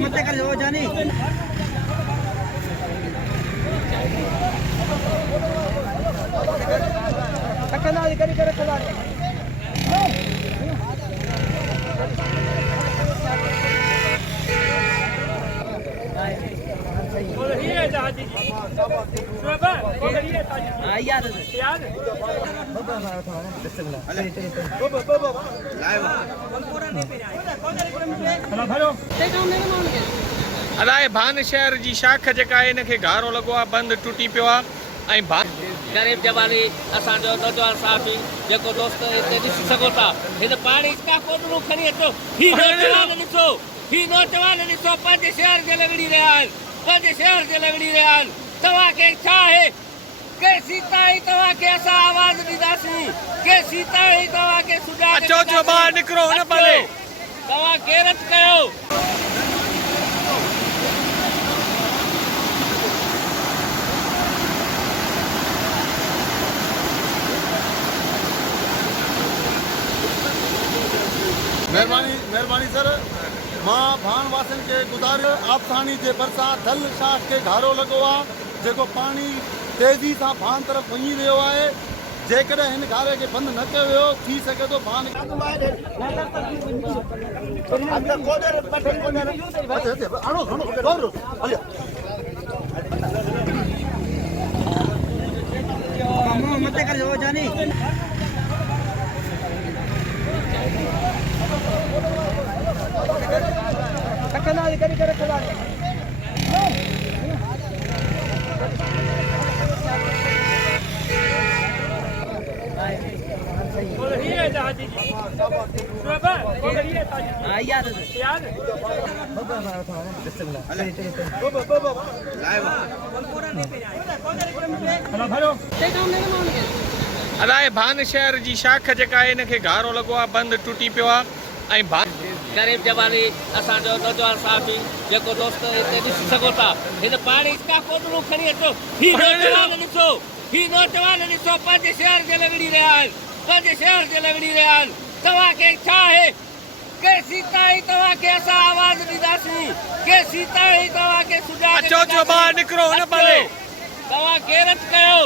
मत कर जाओ जानी कनाल करी करे कनाल अलाए भान शहर जी शाख जेका आहे इनखे घारो लॻो आहे, बंदि टुटी पियो आहे ऐं गरीब जवानी असांजो नौजवान साथी जेको दोस्त हिते ॾिसी सघो था, हिन पाणी का कोतरो खणी अचो। ही नौजवान ॾिसो पंहिंजे शहर जे लाइ विड़ी रहिया आहिनि, पंहिंजे शहर जे लाइ विड़ी रहिया आहिनि। तव्हांखे छा आहे केसीं ताईं तव्हांखे असां आवाज़ ॾींदासीं, केसीं ताईं तव्हांखे सुञाणे अचो अचो ॿाहिरि निकिरो न भले तव्हां गैरत कयो। मेहरबानी सर, मां भाण वासियुनि खे गुज़ारिश आबसाणी जे भरिसां दल शाख खे घारो लॻो आहे, जेको पाणी तेज़ी सां भान तरफ़ वञी रहियो आहे। जेकॾहिं हिन घारे खे बंदि न कयो वियो थी सघे थो भान मत कर जाओ जानी कनाल करी करे कनाल अलाए भान शहर जी शाख जेका आहे इनखे घारो लॻो आहे, बंदि टुटी पियो आहे ऐं गरीब जवानी असांजो नौजवान साथी जेको दोस्त हिते ॾिसी सघो था, हिन पाणी का कोतरो खणी अचो। ही नौजवान ॾिसो पंहिंजे शहर जे लाइ विड़ी रहिया आहिनि, पंहिंजे शहर जे लाइ विड़ी रहिया आहिनि। तव्हांखे छा आहे केसीं ताईं तव्हांखे असां आवाज़ ॾींदासीं, केसीं ताईं तव्हांखे सुञाणे अचो अचो ॿाहिरि निकिरो न भले तव्हां गैरत कयो।